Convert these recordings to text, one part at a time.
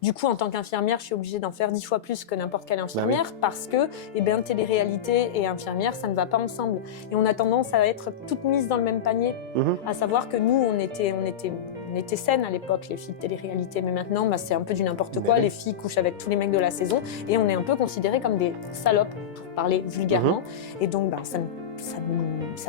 Du coup, en tant qu'infirmière, je suis obligée d'en faire 10 fois plus que n'importe quelle Bah infirmière oui. parce que télé-réalité et infirmière, ça ne va pas ensemble. Et on a tendance à être toutes mises dans le même panier. À savoir que nous, on était saines à l'époque, les filles de télé-réalité. Mais maintenant, c'est un peu du n'importe quoi. Oui. Les filles couchent avec tous les mecs de la saison et on est un peu considérées comme des salopes, pour parler vulgairement. Et donc, ça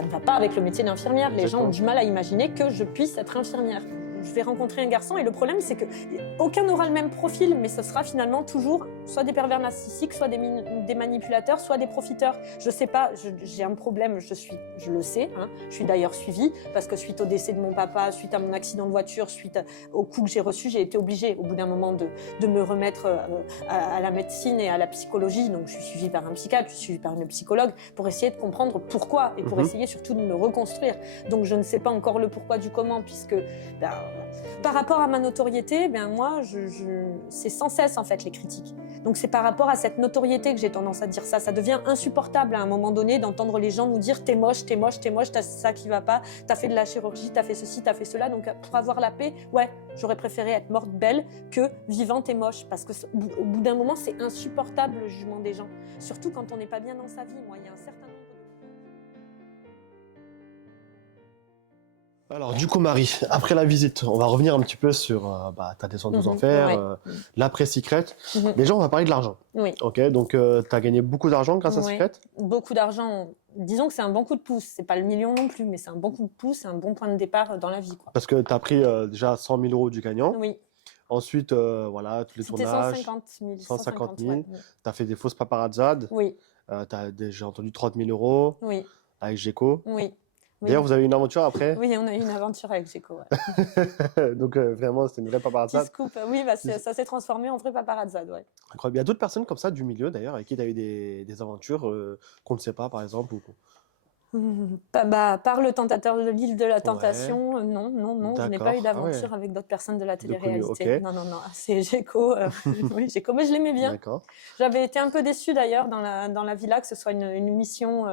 ne va pas avec le métier d'infirmière. Les gens ont du mal à imaginer que je puisse être infirmière. Je vais rencontrer un garçon et le problème, c'est qu'aucun n'aura le même profil, mais ce sera finalement toujours soit des pervers narcissiques, soit des manipulateurs, soit des profiteurs. Je sais pas, j'ai un problème, je le sais, hein, je suis d'ailleurs suivie, parce que suite au décès de mon papa, suite à mon accident de voiture, suite au coup que j'ai reçu, j'ai été obligée au bout d'un moment de me remettre à la médecine et à la psychologie. Donc je suis suivie par un psychiatre, je suis suivie par une psychologue, pour essayer de comprendre pourquoi et pour essayer surtout de me reconstruire. Donc je ne sais pas encore le pourquoi du comment, puisque par rapport à ma notoriété, moi, c'est sans cesse en fait les critiques. Donc c'est par rapport à cette notoriété que j'ai tendance à dire ça. Ça devient insupportable à un moment donné d'entendre les gens nous dire t'es moche, t'es moche, t'es moche, t'as ça qui va pas, t'as fait de la chirurgie, t'as fait ceci, t'as fait cela. Donc pour avoir la paix, ouais, j'aurais préféré être morte belle que vivante et moche. Parce que au bout d'un moment, c'est insupportable le jugement des gens. Surtout quand on n'est pas bien dans sa vie. Moi, il y a un certain nombre de... Alors, du coup, Marie, après la visite, on va revenir un petit peu sur ta descente aux enfers, l'après-Secret. Déjà, on va parler de l'argent. Oui. Ok, donc tu as gagné beaucoup d'argent grâce à Secret? Beaucoup d'argent. Disons que c'est un bon coup de pouce. C'est pas le million non plus, mais c'est un bon coup de pouce, c'est un bon point de départ dans la vie, quoi. Parce que tu as pris déjà 100 000 € du gagnant. Oui. Ensuite, voilà, tous les tournages. 150 000. Tu as fait des fausses paparazzades. Oui. J'ai entendu 30 000 € Oui. avec Géco. Oui. D'ailleurs, vous avez eu une aventure après? Oui, on a eu une aventure avec Géco. Ouais. Donc, vraiment, c'était une vraie paparazzade. Petit scoop. Oui, ça s'est transformé en vraie paparazzade. Ouais. Incroyable. Il y a d'autres personnes comme ça du milieu, d'ailleurs, avec qui tu as eu des aventures qu'on ne sait pas, par exemple ou... Par le tentateur de l'île de la tentation, non, je n'ai pas eu d'aventure avec d'autres personnes de la télé-réalité. Non, c'est Géco. Oui, Géco, mais je l'aimais bien. J'avais été un peu déçue d'ailleurs dans la villa, que ce soit une mission,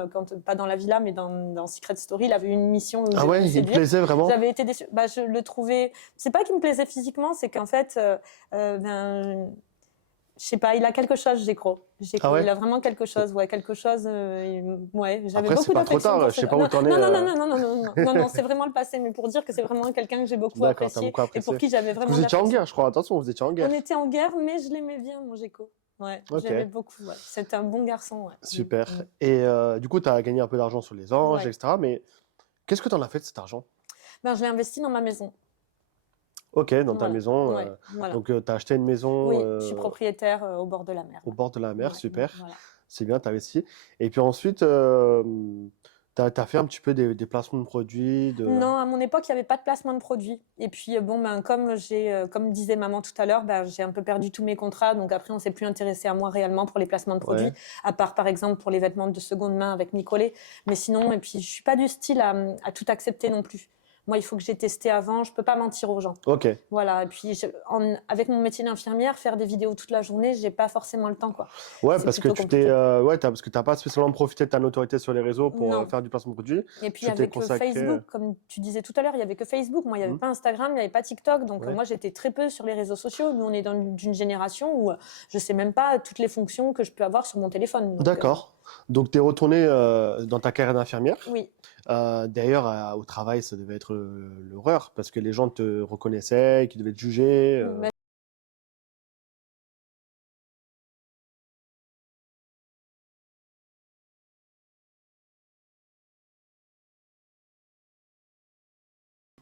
pas dans la villa, mais dans Secret Story, il avait une mission. Ah ouais, il me plaisait vraiment? J'avais été déçue. Je le trouvais, c'est pas qu'il me plaisait physiquement, c'est qu'en fait, je sais pas, il a quelque chose, Géco. Ah ouais? Il a vraiment quelque chose, quelque chose. Ouais, j'avais Après, beaucoup c'est pas trop tard, je sais pas où t'en es. Non, c'est vraiment le passé, mais pour dire que c'est vraiment quelqu'un que j'ai beaucoup apprécié et pour qui j'avais vraiment. Vous étiez en guerre, je crois. Attention, vous étiez en guerre. On était en guerre, mais je l'aimais bien, mon Géco. Ouais, j'aimais beaucoup. Ouais. C'était un bon garçon. Ouais. Super. Et du coup, tu as gagné un peu d'argent sur les anges, etc. Mais qu'est-ce que tu en as fait de cet argent? Je l'ai investi dans ma maison. Ok, dans ta maison. Voilà. Donc, tu as acheté une maison. Oui, je suis propriétaire au bord de la mer. Au bord de la mer, super. Voilà. C'est bien, tu as investi. Et puis ensuite, tu as fait un petit peu des placements de produits Non, à mon époque, il n'y avait pas de placement de produits. Et puis, comme disait maman tout à l'heure, j'ai un peu perdu tous mes contrats. Donc après, on ne s'est plus intéressé à moi réellement pour les placements de produits, à part par exemple pour les vêtements de seconde main avec Nicolet. Mais sinon, et puis je ne suis pas du style à tout accepter non plus. Moi, il faut que j'ai testé avant. Je peux pas mentir aux gens. Ok. Voilà. Et puis, avec mon métier d'infirmière, faire des vidéos toute la journée, j'ai pas forcément le temps, quoi. Ouais, parce que parce que t'as pas spécialement profité de ta notoriété sur les réseaux pour faire du placement de produit. Et puis avec Facebook, comme tu disais tout à l'heure, il y avait que Facebook. Moi, il y avait pas Instagram, il y avait pas TikTok. Donc moi, j'étais très peu sur les réseaux sociaux. Nous, on est d'une génération où je sais même pas toutes les fonctions que je peux avoir sur mon téléphone. D'accord. Donc, tu es retournée dans ta carrière d'infirmière. Oui. D'ailleurs, au travail, ça devait être l'horreur parce que les gens te reconnaissaient, qu'ils devaient te juger.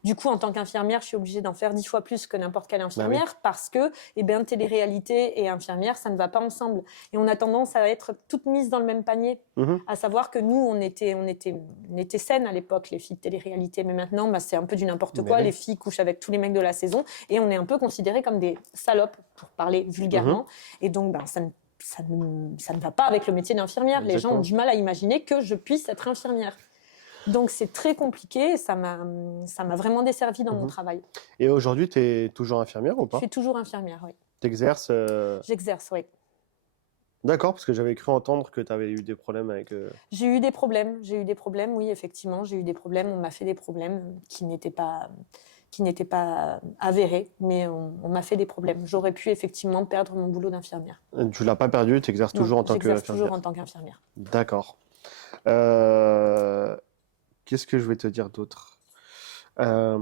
Du coup, en tant qu'infirmière, je suis obligée d'en faire 10 fois plus que n'importe quelle infirmière parce que télé-réalité et infirmière, ça ne va pas ensemble. Et on a tendance à être toutes mises dans le même panier. À savoir que nous, on était saines à l'époque, les filles de télé-réalité. Mais maintenant, c'est un peu du n'importe quoi. Les filles couchent avec tous les mecs de la saison et on est un peu considérées comme des salopes, pour parler vulgairement. Et donc, ça ne va pas avec le métier d'infirmière. Les gens ont du mal à imaginer que je puisse être infirmière. Donc, c'est très compliqué et ça m'a vraiment desservi dans mon travail. Et aujourd'hui, tu es toujours infirmière ou pas? Je suis toujours infirmière, oui. Tu exerces J'exerce, oui. D'accord, parce que j'avais cru entendre que tu avais eu des problèmes avec... J'ai eu des problèmes, oui, effectivement. J'ai eu des problèmes, on m'a fait des problèmes qui n'étaient pas qui n'était pas avéré, mais on m'a fait des problèmes. J'aurais pu effectivement perdre mon boulot d'infirmière. Tu l'as pas perdu, tu exerces toujours en tant qu'infirmière. J'exerce toujours en tant qu'infirmière. D'accord. Qu'est-ce que je vais te dire d'autre? T'as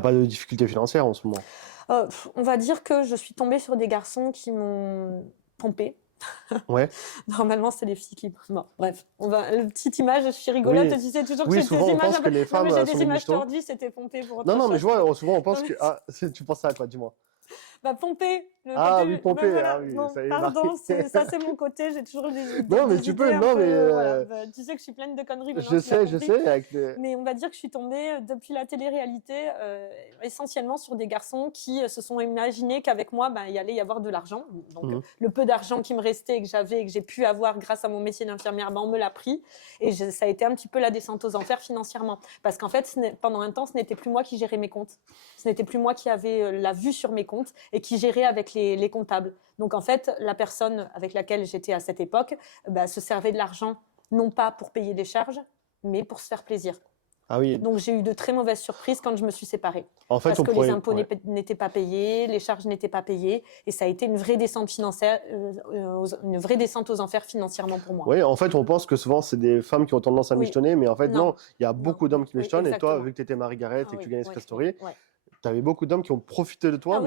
pas de difficultés financières en ce moment? On va dire que je suis tombée sur des garçons qui m'ont trompée. Ouais. Normalement, c'est les filles qui. Bon, bref, la petite image, je suis rigolote, Oui. tu sais toujours que Oui, j'ai souvent des on images pense un que peu. les femmes Non, mais j'ai sont des des images michetons. tordues, c'était pompé pour autre Non, chose. mais je vois, souvent on pense Non, que. mais- Ah, tu penses à quoi, dis-moi? Bah, pomper, le Ah côté. oui, pomper, Voilà. ah oui, Bon, ça y est, pardon, marqué. ça c'est mon côté, j'ai toujours Non, mais des tu peux, idées un non, peu, mais voilà. Bah, tu sais que je suis pleine de conneries maintenant, je tu l'as sais, compris. avec les... Mais on va dire que je suis tombée depuis la télé-réalité essentiellement sur des garçons qui se sont imaginés qu'avec moi, il allait y avoir de l'argent. Donc le peu d'argent qui me restait et que j'avais et que j'ai pu avoir grâce à mon métier d'infirmière, on me l'a pris. Et ça a été un petit peu la descente aux enfers financièrement. Parce qu'en fait, pendant un temps, ce n'était plus moi qui gérais mes comptes. Ce n'était plus moi qui avais la vue sur mes comptes et qui gérait avec les comptables. Donc en fait, la personne avec laquelle j'étais à cette époque se servait de l'argent non pas pour payer des charges, mais pour se faire plaisir. Ah oui. Donc j'ai eu de très mauvaises surprises quand je me suis séparée. En fait, parce que les impôts n'étaient pas payés, les charges n'étaient pas payées, et ça a été une vraie descente financière, une vraie descente aux enfers financièrement pour moi. Oui, en fait, on pense que souvent c'est des femmes qui ont tendance à michetonner, mais en fait non, il y a beaucoup d'hommes qui michetonnent. Et toi, vu que tu étais Marie-Gareth et que tu gagnais Secret Story, tu avais beaucoup d'hommes qui ont profité de toi.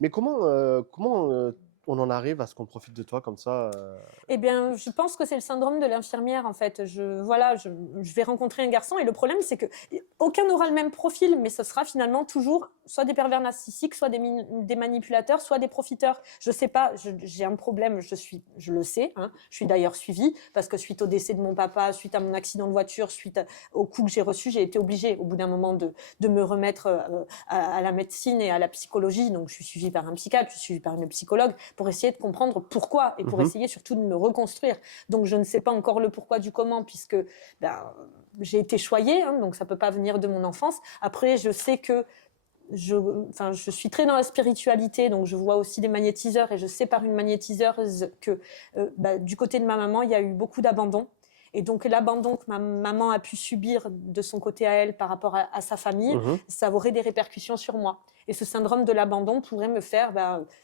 Mais comment on en arrive à ce qu'on profite de toi comme ça Eh bien, je pense que c'est le syndrome de l'infirmière, en fait. Je vais rencontrer un garçon, et le problème, c'est que aucun n'aura le même profil, mais ce sera finalement toujours soit des pervers narcissiques, soit des manipulateurs, soit des profiteurs. Je sais pas, j'ai un problème, je le sais, hein. Je suis d'ailleurs suivie, parce que suite au décès de mon papa, suite à mon accident de voiture, suite au coup que j'ai reçu, j'ai été obligée, au bout d'un moment, de me remettre à la médecine et à la psychologie. Donc, je suis suivie par un psychiatre, je suis suivie par une psychologue, pour essayer de comprendre pourquoi et pour essayer surtout de me reconstruire. Donc, je ne sais pas encore le pourquoi du comment, puisque j'ai été choyée, hein, donc ça peut pas venir de mon enfance. Après, je sais que je suis très dans la spiritualité, donc je vois aussi des magnétiseurs, et je sais par une magnétiseuse que du côté de ma maman, il y a eu beaucoup d'abandon. Et donc l'abandon que ma maman a pu subir de son côté à elle par rapport à sa famille, ça aurait des répercussions sur moi. Et ce syndrome de l'abandon pourrait me faire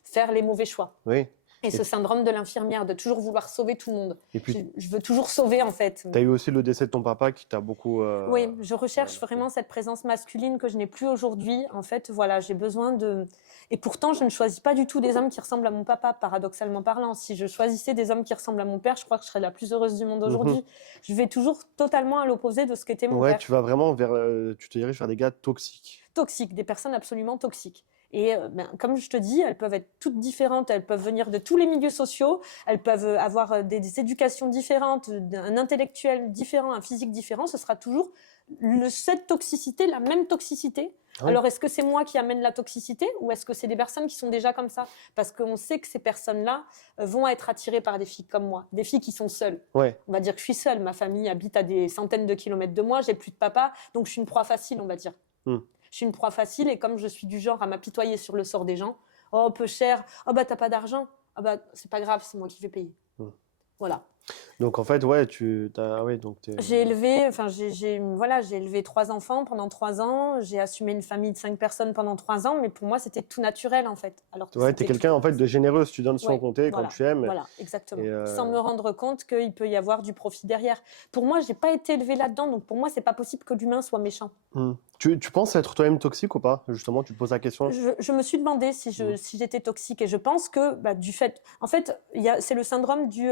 faire les mauvais choix. Oui. Et ce syndrome de l'infirmière, de toujours vouloir sauver tout le monde. Et puis, je veux toujours sauver, en fait. Tu as eu aussi le décès de ton papa qui t'a beaucoup... Oui, je recherche vraiment cette présence masculine que je n'ai plus aujourd'hui. En fait, voilà, j'ai besoin de... Et pourtant, je ne choisis pas du tout des hommes qui ressemblent à mon papa, paradoxalement parlant. Si je choisissais des hommes qui ressemblent à mon père, je crois que je serais la plus heureuse du monde aujourd'hui. Je vais toujours totalement à l'opposé de ce qu'était mon père. Ouais, tu vas vraiment tu te diriges vers des gars toxiques. Toxiques, des personnes absolument toxiques. Et comme je te dis, elles peuvent être toutes différentes, elles peuvent venir de tous les milieux sociaux, elles peuvent avoir des éducations différentes, un intellectuel différent, un physique différent. Ce sera toujours cette toxicité, la même toxicité. Oui. Alors, est-ce que c'est moi qui amène la toxicité, ou est-ce que c'est des personnes qui sont déjà comme ça? Parce qu'on sait que ces personnes-là vont être attirées par des filles comme moi, des filles qui sont seules. Ouais. On va dire que je suis seule, ma famille habite à des centaines de kilomètres de moi, j'ai plus de papa, donc je suis une proie facile, on va dire. Je suis une proie facile, et comme je suis du genre à m'apitoyer sur le sort des gens, oh, peu cher, oh bah t'as pas d'argent, ah bah c'est pas grave, c'est moi qui vais payer. Voilà. Donc en fait, ouais, j'ai élevé 3 enfants pendant 3 ans, j'ai assumé une famille de 5 personnes pendant 3 ans, mais pour moi c'était tout naturel en fait. Ouais, t'es quelqu'un en fait de généreuse, tu donnes sans compter quand tu aimes. Voilà, exactement. Sans me rendre compte qu'il peut y avoir du profit derrière. Pour moi, j'ai pas été élevée là-dedans, donc pour moi c'est pas possible que l'humain soit méchant. Tu penses être toi-même toxique ou pas? Justement, tu te poses la question. Je me suis demandé si j'étais toxique, et je pense que du fait, en fait, c'est le syndrome du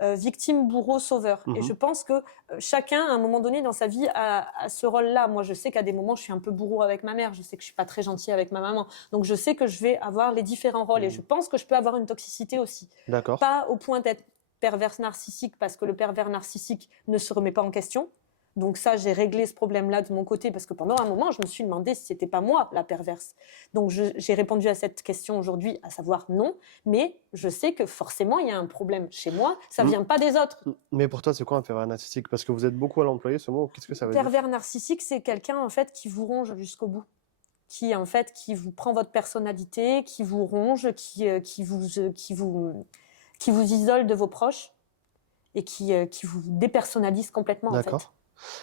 victime, bourreau, sauveur. Et je pense que chacun, à un moment donné dans sa vie, a ce rôle-là. Moi, je sais qu'à des moments, je suis un peu bourreau avec ma mère. Je sais que je suis pas très gentille avec ma maman. Donc, je sais que je vais avoir les différents rôles. Et je pense que je peux avoir une toxicité aussi. D'accord. Pas au point d'être perverse narcissique, parce que le pervers narcissique ne se remet pas en question. Donc ça, j'ai réglé ce problème-là de mon côté, parce que pendant un moment, je me suis demandé si c'était pas moi la perverse. Donc j'ai répondu à cette question aujourd'hui, à savoir non, mais je sais que forcément, il y a un problème chez moi, ça vient pas des autres. Mais pour toi, c'est quoi un pervers narcissique? Parce que vous êtes beaucoup à l'employer, ce mot, qu'est-ce que ça veut dire? Pervers narcissique, c'est quelqu'un en fait qui vous ronge jusqu'au bout, qui vous prend votre personnalité, qui vous ronge, qui vous isole de vos proches, et qui vous dépersonnalise complètement. D'accord. En fait.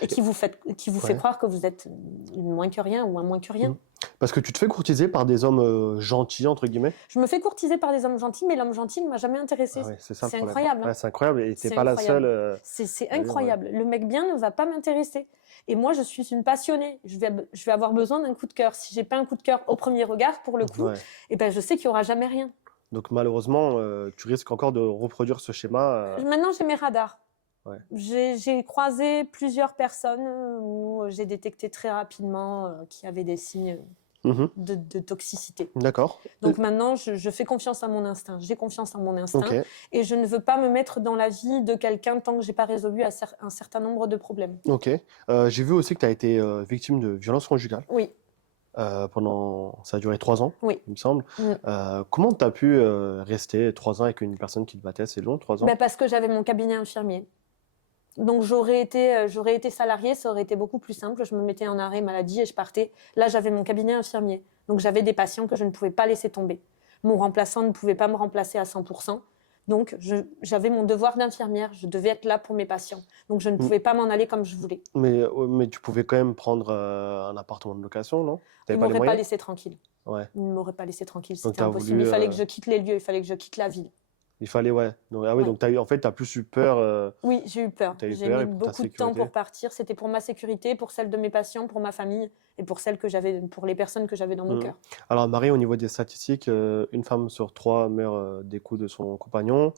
Et qui vous fait croire que vous êtes moins que rien ou un moins que rien. Parce que tu te fais courtiser par des hommes gentils, entre guillemets. Je me fais courtiser par des hommes gentils, mais l'homme gentil ne m'a jamais intéressée. Ah ouais, c'est incroyable. Ouais, c'est incroyable et tu n'es pas la seule. C'est incroyable. Le mec bien ne va pas m'intéresser. Et moi, je suis une passionnée. Je vais avoir besoin d'un coup de cœur. Si je n'ai pas un coup de cœur au premier regard, pour le coup, et ben, je sais qu'il n'y aura jamais rien. Donc malheureusement, tu risques encore de reproduire ce schéma. Maintenant, j'ai mes radars. Ouais. J'ai croisé plusieurs personnes où j'ai détecté très rapidement qu'il y avait des signes de toxicité. D'accord. Donc maintenant, je fais confiance à mon instinct. J'ai confiance en mon instinct. Et je ne veux pas me mettre dans la vie de quelqu'un tant que je n'ai pas résolu un certain nombre de problèmes. Ok. J'ai vu aussi que tu as été victime de violences conjugales. Oui. Ça a duré 3 ans, oui. il me semble. Comment tu as pu rester 3 ans avec une personne qui te battait? C'est long, 3 ans? Parce que j'avais mon cabinet infirmier. Donc j'aurais été salariée, ça aurait été beaucoup plus simple. Je me mettais en arrêt maladie et je partais. Là, j'avais mon cabinet infirmier. Donc j'avais des patients que je ne pouvais pas laisser tomber. Mon remplaçant ne pouvait pas me remplacer à 100%. Donc j'avais mon devoir d'infirmière. Je devais être là pour mes patients. Donc je ne pouvais pas m'en aller comme je voulais. Mais tu pouvais quand même prendre un appartement de location, non? Ils ne m'auraient pas laissé tranquille. Ouais. Ils ne m'auraient pas laissé tranquille. Donc, c'était impossible. Il fallait que je quitte les lieux, il fallait que je quitte la ville. Il fallait, ouais. Donc, donc tu as plus eu peur. Oui, j'ai eu peur. J'ai mis beaucoup de temps pour partir. C'était pour ma sécurité, pour celle de mes patients, pour ma famille et pour les personnes que j'avais dans mon cœur. Alors, Marie, au niveau des statistiques, une femme sur 3 meurt des coups de son compagnon.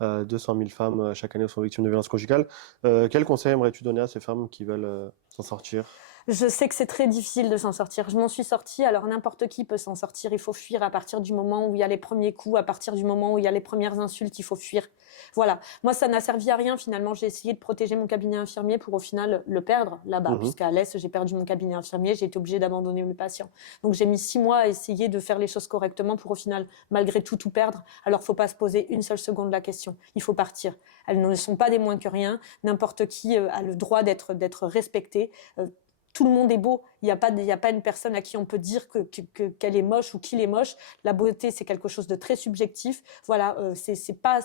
200 000 femmes chaque année sont victimes de violences conjugales. Quel conseil aimerais-tu donner à ces femmes qui veulent s'en sortir? Je sais que c'est très difficile de s'en sortir. Je m'en suis sortie, alors n'importe qui peut s'en sortir. Il faut fuir à partir du moment où il y a les premiers coups, à partir du moment où il y a les premières insultes, il faut fuir. Voilà. Moi, ça n'a servi à rien finalement. J'ai essayé de protéger mon cabinet infirmier pour au final le perdre là-bas. Puisqu'à l'Est, j'ai perdu mon cabinet infirmier, j'ai été obligée d'abandonner mes patients. Donc j'ai mis 6 mois à essayer de faire les choses correctement pour au final, malgré tout perdre. Alors, il ne faut pas se poser une seule seconde la question. Il faut partir. Elles ne sont pas des moins que rien. N'importe qui a le droit d'être respecté. Tout le monde est beau. Il n'y a pas une personne à qui on peut dire qu'elle est moche ou qu'il est moche. La beauté, c'est quelque chose de très subjectif. Voilà, c'est pas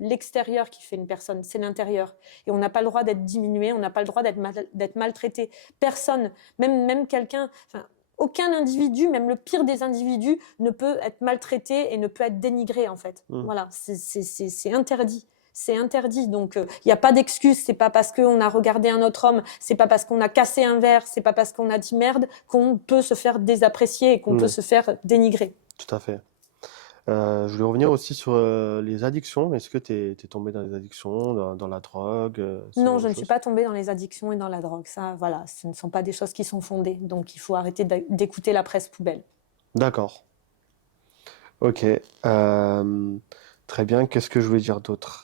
l'extérieur qui fait une personne, c'est l'intérieur. Et on n'a pas le droit d'être diminué, on n'a pas le droit d'être maltraité. Personne, même quelqu'un. Aucun individu, même le pire des individus, ne peut être maltraité et ne peut être dénigré en fait. Voilà, c'est interdit. C'est interdit, donc il n'y a pas d'excuse. C'est pas parce qu'on a regardé un autre homme, c'est pas parce qu'on a cassé un verre, c'est pas parce qu'on a dit merde qu'on peut se faire désapprécier et qu'on peut se faire dénigrer. Tout à fait. Je voulais revenir aussi sur les addictions. Est-ce que tu es tombée dans les addictions, dans la drogue? Non, je ne suis pas tombée dans les addictions et dans la drogue. Ça, voilà, ce ne sont pas des choses qui sont fondées. Donc il faut arrêter d'écouter la presse poubelle. D'accord. Ok. Très bien. Qu'est-ce que je voulais dire d'autre?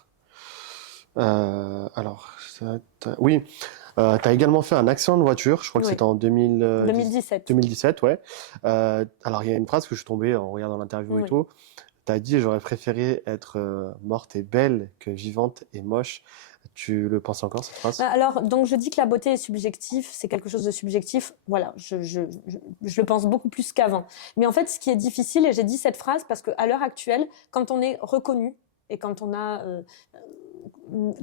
Oui, tu as également fait un accident de voiture, je crois que c'était en 2017. 2017, ouais. Alors, il y a une phrase que je suis tombée en regardant l'interview et tout. Tu as dit « J'aurais préféré être morte et belle que vivante et moche ». Tu le penses encore, cette phrase? Alors, donc je dis que la beauté est subjective, c'est quelque chose de subjectif. Voilà, je le pense beaucoup plus qu'avant. Mais en fait, ce qui est difficile, et j'ai dit cette phrase parce qu'à l'heure actuelle, quand on est reconnu et quand on a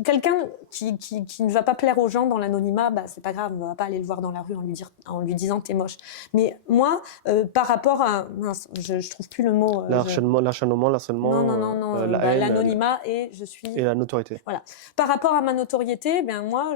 quelqu'un qui ne va pas plaire aux gens dans l'anonymat, c'est pas grave, on va pas aller le voir dans la rue en lui disant t'es moche. Mais moi, par rapport à, je trouve plus le mot. L'acharnement, non, la haine, l'anonymat et je suis. Et la notoriété. Voilà. Par rapport à ma notoriété, moi,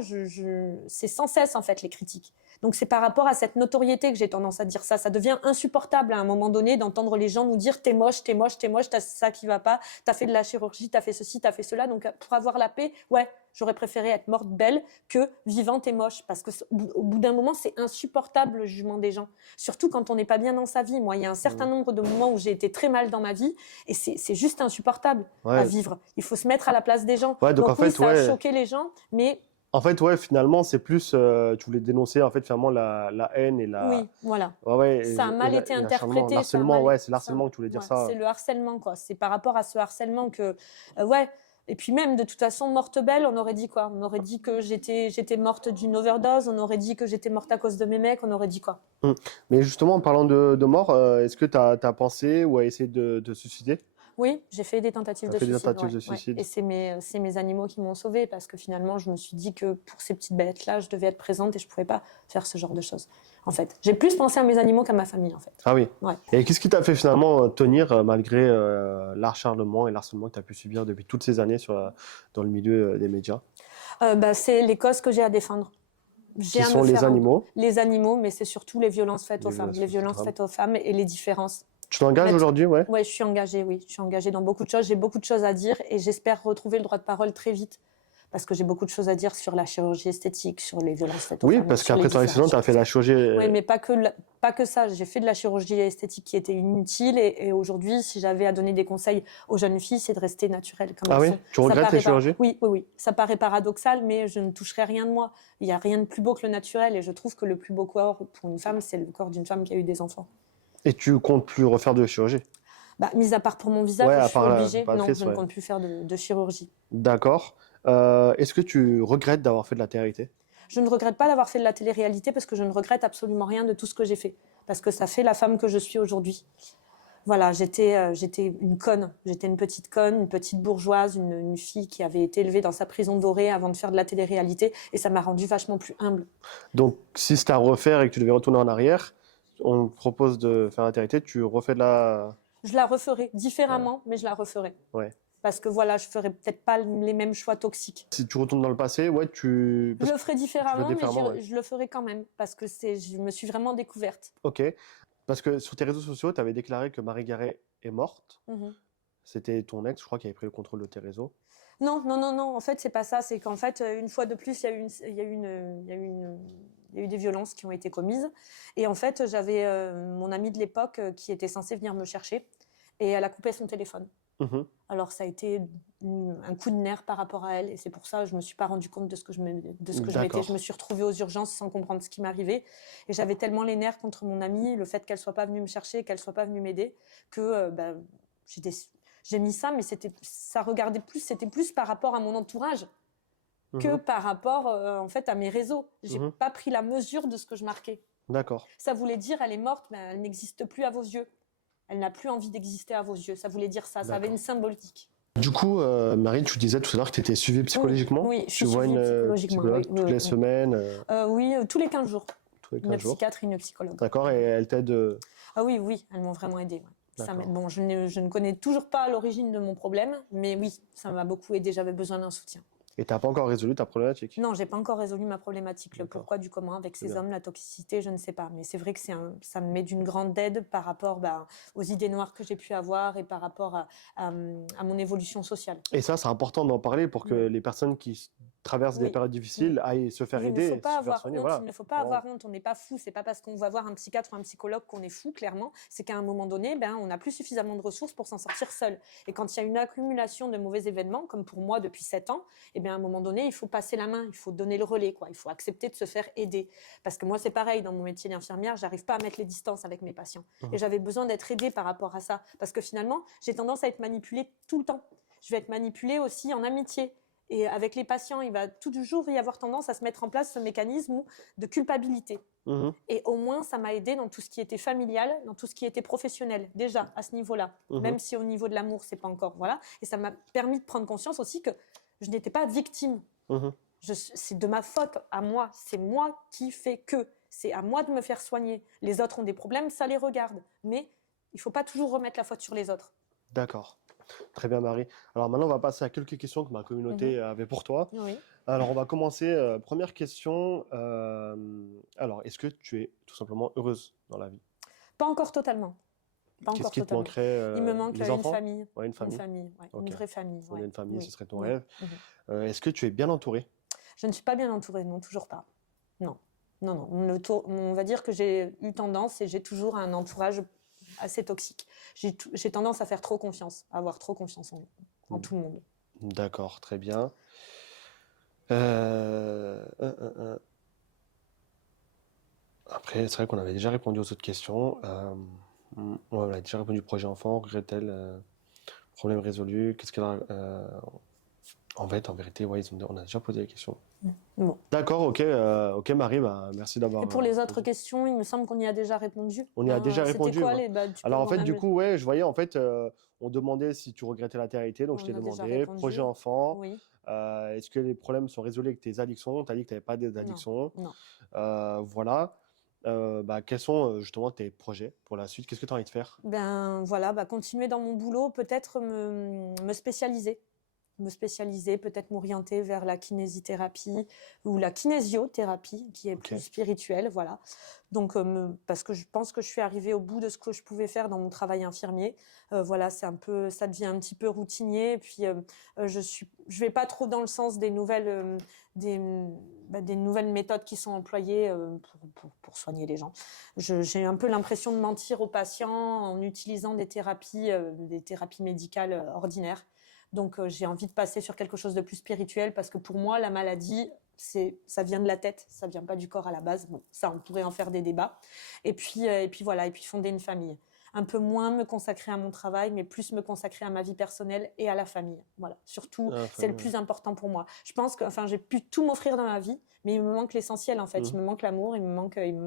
c'est sans cesse en fait les critiques. Donc c'est par rapport à cette notoriété que j'ai tendance à dire ça. Ça devient insupportable à un moment donné d'entendre les gens nous dire t'es moche, t'as ça qui va pas, t'as fait de la chirurgie, t'as fait ceci, t'as fait cela. Donc pour avoir la paix, ouais, j'aurais préféré être morte belle que vivante et moche. Parce qu'au bout d'un moment, c'est insupportable le jugement des gens. Surtout quand on n'est pas bien dans sa vie. Moi, il y a un certain nombre de moments où j'ai été très mal dans ma vie et c'est juste insupportable à vivre. Il faut se mettre à la place des gens. Ouais, donc en fait, ça a choqué les gens, mais... En fait, ouais, finalement, c'est plus, tu voulais dénoncer en fait finalement la haine et la. Oui, voilà. Ça a mal été interprété. L'harcèlement, c'est l'harcèlement que tu voulais dire ça. C'est le harcèlement, quoi. C'est par rapport à ce harcèlement que, ouais. Et puis même, de toute façon, morte belle, on aurait dit quoi? On aurait dit que j'étais morte d'une overdose, on aurait dit que j'étais morte à cause de mes mecs, on aurait dit quoi? Mais justement, en parlant de mort, est-ce que tu as pensé ou as essayé de te suicider? Oui, j'ai fait des tentatives de suicide. Des tentatives de suicide. Et c'est mes animaux qui m'ont sauvée parce que finalement, je me suis dit que pour ces petites bêtes-là, je devais être présente et je ne pouvais pas faire ce genre de choses. En fait, j'ai plus pensé à mes animaux qu'à ma famille, en fait. Ah oui. Et qu'est-ce qui t'a fait finalement tenir malgré l'acharnement et l'harcèlement que tu as pu subir depuis toutes ces années dans le milieu des médias? C'est les causes que j'ai à défendre. Qui sont les animaux? Les animaux, mais c'est surtout les violences faites aux femmes. Les violences faites aux femmes et les différences. Tu t'engages aujourd'hui, ouais? Oui, je suis engagée, oui. Je suis engagée dans beaucoup de choses. J'ai beaucoup de choses à dire et j'espère retrouver le droit de parole très vite. Parce que j'ai beaucoup de choses à dire sur la chirurgie esthétique, sur les violences faites aux femmes. Oui, parce qu'après ton accident, tu as fait la chirurgie. Oui, mais pas que ça. J'ai fait de la chirurgie esthétique qui était inutile. Et aujourd'hui, si j'avais à donner des conseils aux jeunes filles, c'est de rester naturelle. Ah oui? Tu regrettes les chirurgies? Oui. Ça paraît paradoxal, mais je ne toucherai rien de moi. Il n'y a rien de plus beau que le naturel. Et je trouve que le plus beau corps pour une femme, c'est le corps d'une femme qui a eu des enfants. Et tu comptes plus refaire de chirurgie? Mis à part pour mon visage, je suis obligée. Non, je ne compte plus faire de chirurgie. D'accord. Est-ce que tu regrettes d'avoir fait de la télé-réalité? Je ne regrette pas d'avoir fait de la télé-réalité parce que je ne regrette absolument rien de tout ce que j'ai fait. Parce que ça fait la femme que je suis aujourd'hui. Voilà, j'étais une conne. J'étais une petite conne, une petite bourgeoise, une fille qui avait été élevée dans sa prison dorée avant de faire de la télé-réalité. Et ça m'a rendue vachement plus humble. Donc, si c'était à refaire et que tu devais retourner en arrière, on te propose de faire la télé-réalité, tu refais de la... Je la referai différemment, mais je la referai. Ouais. Parce que voilà, je ferai peut-être pas les mêmes choix toxiques. Si tu retournes dans le passé, je le ferai différemment, mais je le ferai quand même parce que je me suis vraiment découverte. Ok, parce que sur tes réseaux sociaux, tu avais déclaré que Marie Garet est morte. C'était ton ex, je crois, qui avait pris le contrôle de tes réseaux. Non. En fait, c'est pas ça. C'est qu'en fait, une fois de plus, il y a eu des violences qui ont été commises. Et en fait, j'avais mon amie de l'époque qui était censée venir me chercher et elle a coupé son téléphone. Alors ça a été un coup de nerf par rapport à elle et c'est pour ça que je me suis pas rendu compte de ce que je m'étais. Je me suis retrouvée aux urgences sans comprendre ce qui m'arrivait et j'avais tellement les nerfs contre mon amie, le fait qu'elle soit pas venue me chercher, qu'elle soit pas venue m'aider, que j'ai mis ça, mais c'était plus par rapport à mon entourage que par rapport en fait à mes réseaux. J'ai pas pris la mesure de ce que je marquais. D'accord. Ça voulait dire elle est morte, mais elle n'existe plus à vos yeux. Elle n'a plus envie d'exister à vos yeux. Ça voulait dire ça. Ça avait une symbolique. Du coup, Marie, tu disais tout à l'heure que tu étais suivie psychologiquement. Oui, tu vois une psychologue toutes les semaines Oui, tous les 15 jours. Tous les 15 jours. Une psychiatre et une psychologue. D'accord, et elle t'aide Ah oui, elles m'ont vraiment aidée. Ouais. Bon, je ne connais toujours pas l'origine de mon problème, mais oui, ça m'a beaucoup aidée. J'avais besoin d'un soutien. Et tu n'as pas encore résolu ta problématique? Non, je n'ai pas encore résolu ma problématique. Le pourquoi du comment avec ces hommes, la toxicité, je ne sais pas. Mais c'est vrai que ça me met d'une grande aide par rapport aux idées noires que j'ai pu avoir et par rapport à mon évolution sociale. Et ça, c'est important d'en parler pour que les personnes qui traversent des périodes difficiles aillent se faire aider. Il ne faut pas avoir honte. Voilà. Il ne faut pas avoir honte. On n'est pas fou. C'est pas parce qu'on va voir un psychiatre ou un psychologue qu'on est fou, clairement. C'est qu'à un moment donné, on n'a plus suffisamment de ressources pour s'en sortir seul. Et quand il y a une accumulation de mauvais événements, comme pour moi depuis 7 ans, à un moment donné, il faut passer la main, il faut donner le relais, quoi. Il faut accepter de se faire aider. Parce que moi, c'est pareil, dans mon métier d'infirmière, j'arrive pas à mettre les distances avec mes patients. Et j'avais besoin d'être aidée par rapport à ça. Parce que finalement, j'ai tendance à être manipulée tout le temps. Je vais être manipulée aussi en amitié. Et avec les patients, il va toujours y avoir tendance à se mettre en place ce mécanisme de culpabilité. Et au moins, ça m'a aidée dans tout ce qui était familial, dans tout ce qui était professionnel, déjà, à ce niveau-là. Même si au niveau de l'amour, c'est pas encore, voilà. Et ça m'a permis de prendre conscience aussi que je n'étais pas victime. C'est de ma faute à moi. C'est moi qui fais que. C'est à moi de me faire soigner. Les autres ont des problèmes, ça les regarde. Mais il ne faut pas toujours remettre la faute sur les autres. D'accord. Très bien, Marie. Alors maintenant, on va passer à quelques questions que ma communauté avait pour toi. Oui. Alors, on va commencer. Première question. Alors, est-ce que tu es tout simplement heureuse dans la vie? Pas encore totalement. Qu'est-ce qui te manquerait? Il me manque une famille. Ouais, une famille. Une vraie famille. Si on a une famille, ce serait ton rêve. Est-ce que tu es bien entourée? Je ne suis pas bien entourée, non, toujours pas. Non. On va dire que j'ai eu tendance et j'ai toujours un entourage assez toxique. J'ai tendance à faire trop confiance, à avoir trop confiance en tout le monde. D'accord, très bien. Après, c'est vrai qu'on avait déjà répondu aux autres questions. On a déjà répondu projet enfant, regrette-t-elle, problème résolu, qu'est-ce qu'elle a En vérité, ouais, on a déjà posé la question. Bon. D'accord, ok, Marie, merci d'avoir. Et pour les autres questions, il me semble qu'on y a déjà répondu. On y a déjà répondu. Quoi, alors en fait, du coup, ouais, je voyais, en fait, on demandait si tu regrettais la télé-réalité, donc je t'ai demandé, projet enfant, oui. Est-ce que les problèmes sont résolus avec tes addictions? Tu as dit que tu n'avais pas d'addictions. Non. Voilà. Quels sont justement tes projets pour la suite? Qu'est-ce que tu as envie de faire? Continuer dans mon boulot, peut-être me spécialiser. Peut-être m'orienter vers la kinésithérapie ou la kinésiothérapie, qui est plus spirituelle, voilà. Donc, parce que je pense que je suis arrivée au bout de ce que je pouvais faire dans mon travail infirmier. Voilà, ça devient un petit peu routinier. Et puis, je vais pas trop dans le sens des nouvelles méthodes qui sont employées pour soigner les gens. J'ai un peu l'impression de mentir aux patients en utilisant des thérapies médicales ordinaires. Donc, j'ai envie de passer sur quelque chose de plus spirituel parce que pour moi, la maladie, ça vient de la tête, ça vient pas du corps à la base. Bon, ça, on pourrait en faire des débats. Et puis fonder une famille. Un peu moins me consacrer à mon travail, mais plus me consacrer à ma vie personnelle et à la famille. Voilà. Surtout, c'est le plus important pour moi. Je pense que, j'ai pu tout m'offrir dans ma vie, mais il me manque l'essentiel, en fait. Il me manque l'amour, il me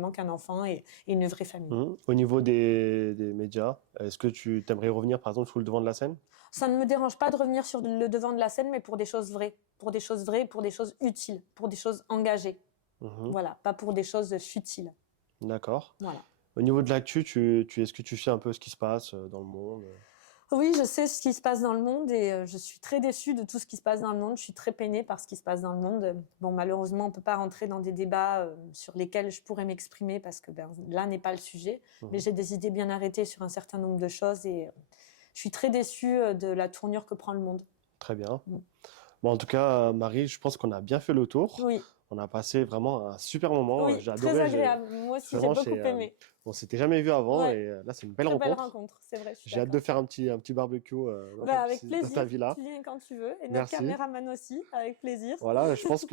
manque un enfant et une vraie famille. Au niveau des médias, est-ce que tu aimerais revenir, par exemple, sur le devant de la scène? Ça ne me dérange pas de revenir sur le devant de la scène, mais pour des choses vraies. Pour des choses vraies, pour des choses utiles, pour des choses engagées. Voilà, pas pour des choses futiles. D'accord. Voilà. Au niveau de l'actu, est-ce que tu sais un peu ce qui se passe dans le monde? Oui, je sais ce qui se passe dans le monde et je suis très déçue de tout ce qui se passe dans le monde. Je suis très peinée par ce qui se passe dans le monde. Bon, malheureusement, on ne peut pas rentrer dans des débats sur lesquels je pourrais m'exprimer parce que là n'est pas le sujet. Mais j'ai des idées bien arrêtées sur un certain nombre de choses et je suis très déçue de la tournure que prend le monde. Très bien. Bon, en tout cas, Marie, je pense qu'on a bien fait le tour. Oui. On a passé vraiment un super moment. Oui, j'ai adoré. Très agréable. Moi aussi, j'ai beaucoup aimé. On s'était jamais vu avant et là, c'est une belle rencontre. Belle rencontre, c'est vrai. J'ai hâte de faire un petit barbecue avec plaisir, dans ta villa. Tu viens quand tu veux. Et notre caméraman aussi, avec plaisir. Voilà, je pense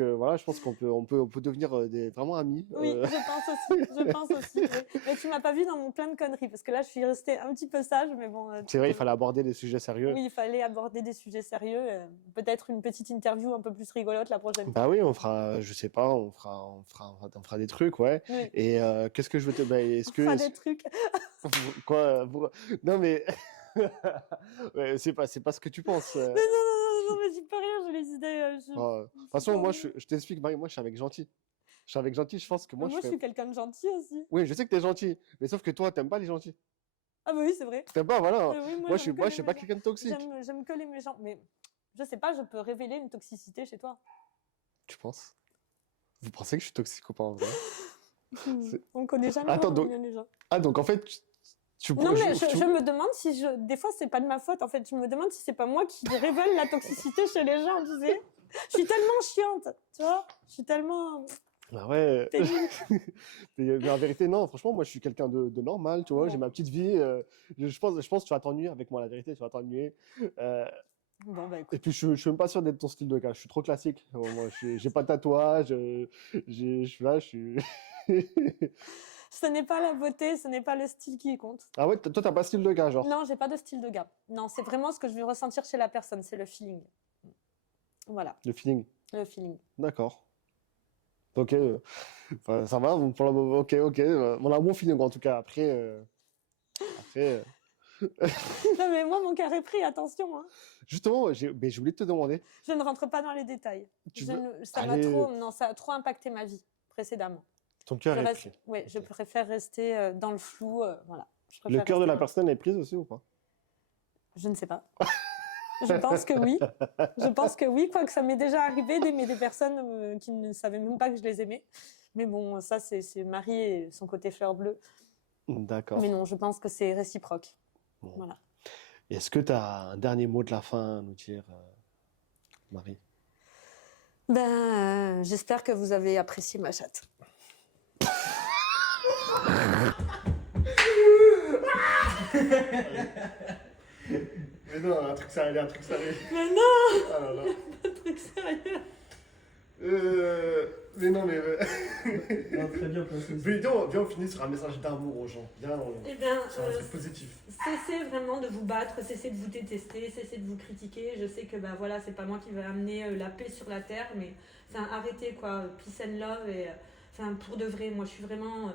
qu'on peut devenir vraiment amis. Oui, je pense aussi. Mais tu m'as pas vu dans mon plein de conneries, parce que là, je suis restée un petit peu sage, mais bon. C'est vrai, il fallait aborder des sujets sérieux. Oui, il fallait aborder des sujets sérieux. Peut-être une petite interview un peu plus rigolote la prochaine fois. Bah oui, on fera, je sais pas, on fera des trucs, ouais. Oui. Et qu'est-ce que je veux te... On fera des trucs. Quoi Non mais ouais, c'est pas ce que tu penses. Non, mais j'y peux rien, j'ai les idées. De toute façon, moi je t'explique, Marie, moi je suis avec gentil. Je pense que moi je suis quelqu'un de gentil aussi. Oui, je sais que t'es gentil, mais sauf que toi t'aimes pas les gentils. Ah bah oui, c'est vrai. T'aimes pas, voilà. Oui, moi je suis pas quelqu'un de toxique. J'aime que les méchants, mais je sais pas, je peux révéler une toxicité chez toi. Tu penses? Vous pensez que je suis toxique ou pas en vrai? On connaît jamais les gens. Ah, donc en fait, non, mais je me demande si des fois, c'est pas de ma faute. En fait, je me demande si c'est pas moi qui révèle la toxicité chez les gens, tu sais. Je suis tellement chiante, tu vois. Je suis tellement... Ah ouais. Mais en vérité, non, franchement, moi, je suis quelqu'un de normal, tu vois. J'ai ma petite vie. Je pense que tu vas t'ennuyer avec moi, la vérité, tu vas t'ennuyer. Bon, bah, écoute. Et puis, je suis même pas sûr d'être ton style de gars. Je suis trop classique. Moi, j'ai pas de tatouage. Je suis... Ce n'est pas la beauté, ce n'est pas le style qui compte. Ah ouais, toi, t'as pas de style de gars, genre? Non, j'ai pas de style de gars. Non, c'est vraiment ce que je veux ressentir chez la personne, c'est le feeling. Voilà. Le feeling? Le feeling. D'accord. Ok, ça va. Ok. On a un bon feeling en tout cas. Après. Non mais moi, mon cœur est pris, attention. Hein. Justement, je voulais te demander. Je ne rentre pas dans les détails. Ça a trop impacté ma vie précédemment. Ton cœur est pris. Oui, je préfère rester dans le flou. Voilà. Le cœur de la personne est prise aussi ou pas? Je ne sais pas. Je pense que oui. Quoique ça m'est déjà arrivé d'aimer des personnes qui ne savaient même pas que je les aimais. Mais bon, ça, c'est Marie et son côté fleur bleue. D'accord. Mais non, je pense que c'est réciproque. Bon. Voilà. Est-ce que tu as un dernier mot de la fin à nous dire, Marie? J'espère que vous avez apprécié ma chatte. Mais non, un truc sérieux. Mais non. Ah là là. Un truc sérieux. Mais non, mais. Non, très bien placé. Mais viens, on finit sur un message d'amour aux gens. Viens, sur un truc positif. Cessez vraiment de vous battre, cessez de vous détester, cessez de vous critiquer. Je sais que bah, voilà, c'est pas moi qui vais amener la paix sur la terre, mais arrêtez quoi, peace and love. Et, pour de vrai, moi je suis vraiment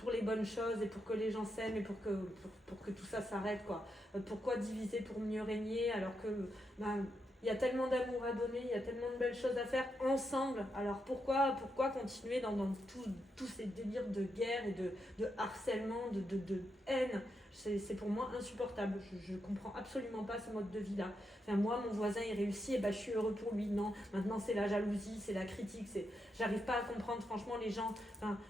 pour les bonnes choses et pour que les gens s'aiment et pour que tout ça s'arrête, quoi. Pourquoi diviser pour mieux régner alors que il y a tellement d'amour à donner, il y a tellement de belles choses à faire ensemble. Alors pourquoi continuer dans tous ces délires de guerre et de harcèlement, de haine? C'est pour moi insupportable. Je comprends absolument pas ce mode de vie-là. Moi, mon voisin, il réussit, et je suis heureux pour lui. Non, maintenant, c'est la jalousie, c'est la critique. J'arrive pas à comprendre, franchement, les gens.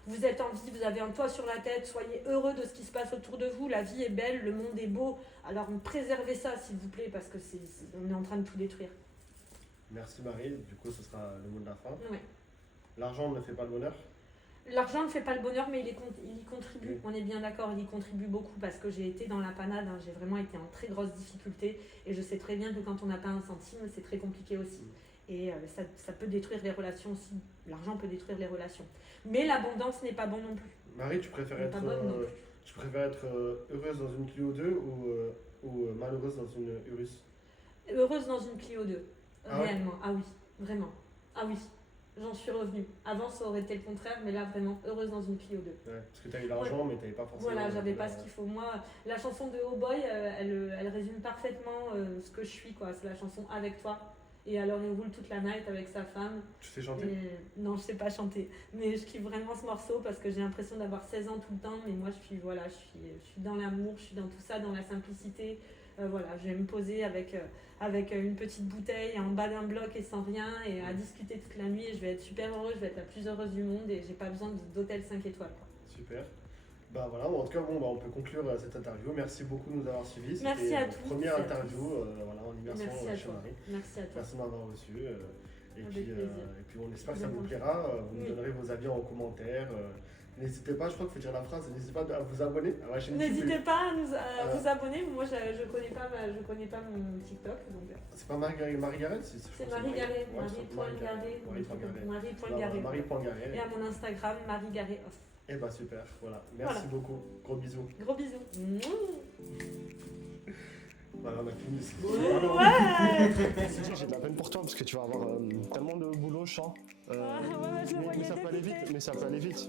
Vous êtes en vie, vous avez un toit sur la tête, soyez heureux de ce qui se passe autour de vous. La vie est belle, le monde est beau. Alors, préservez ça, s'il vous plaît, parce que on est en train de tout détruire. Merci Marie, du coup, ce sera le mot de la fin. Oui. L'argent ne fait pas le bonheur? L'argent ne fait pas le bonheur, mais il y contribue. Oui. On est bien d'accord, il y contribue beaucoup parce que j'ai été dans la panade, j'ai vraiment été en très grosse difficulté et je sais très bien que quand on n'a pas un centime, c'est très compliqué aussi. Et ça peut détruire les relations aussi. L'argent peut détruire les relations. Mais l'abondance n'est pas bon non plus. Marie, tu préfères être heureuse dans une Clio 2 ou malheureuse dans une Urus? Heureuse dans une Clio 2, réellement. Ouais. Ah oui, vraiment. Ah oui. J'en suis revenue. Avant, ça aurait été le contraire, mais là, vraiment, heureuse dans une Clio 2. Ouais, parce que tu as eu l'argent, mais tu n'avais pas forcément... Voilà, j'avais pas ce qu'il faut. Moi, la chanson de Oh Boy, elle résume parfaitement ce que je suis, quoi. C'est la chanson Avec toi. Et alors, il roule toute la night avec sa femme. Tu sais chanter? Non, je sais pas chanter. Mais je kiffe vraiment ce morceau parce que j'ai l'impression d'avoir 16 ans tout le temps. Mais moi, je suis dans l'amour, je suis dans tout ça, dans la simplicité. Voilà, je vais me poser avec une petite bouteille en bas d'un bloc et sans rien et à discuter toute la nuit et je vais être super heureuse, je vais être la plus heureuse du monde et j'ai pas besoin d'hôtel 5 étoiles. Quoi. Super. Bah voilà, en tout cas, on peut conclure cette interview. Merci beaucoup de nous avoir suivis. Merci à tous. Première interview en immersion chez Marie. Merci à toi. Merci de m'avoir reçu. Et puis on espère que ça vous plaisir. plaira. Vous nous donnerez vos avis en commentaire. N'hésitez pas, je crois qu'il faut dire la phrase, n'hésitez pas à vous abonner à ma chaîne YouTube. N'hésitez pas à vous abonner, moi je connais pas mon TikTok. C'est pas Marie-Garret? C'est Marie-Garret, Marie.Garret. Et à mon Instagram, Marie-Garret Off. Eh bah super, voilà. Merci beaucoup. Gros bisous. Gros bisous. Voilà, on a fini ici. Ouais. J'ai de la peine pour toi parce que tu vas avoir tellement de boulot, je sens. Je le voyais mais ça peut aller vite.